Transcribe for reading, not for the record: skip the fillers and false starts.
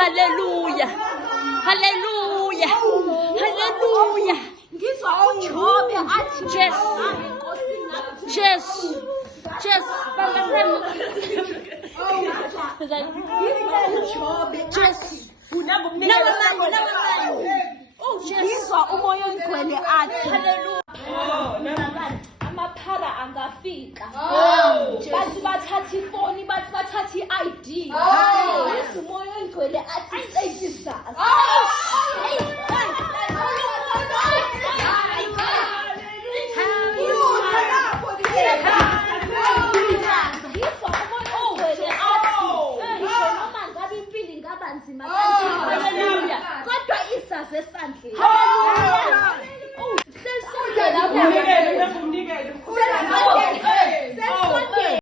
Hallelujah. Hallelujah. Hallelujah. Ngizwa uJobe athi Jesus. ngizwa umoya ongcwele athi Hallelujah. amaphara angafika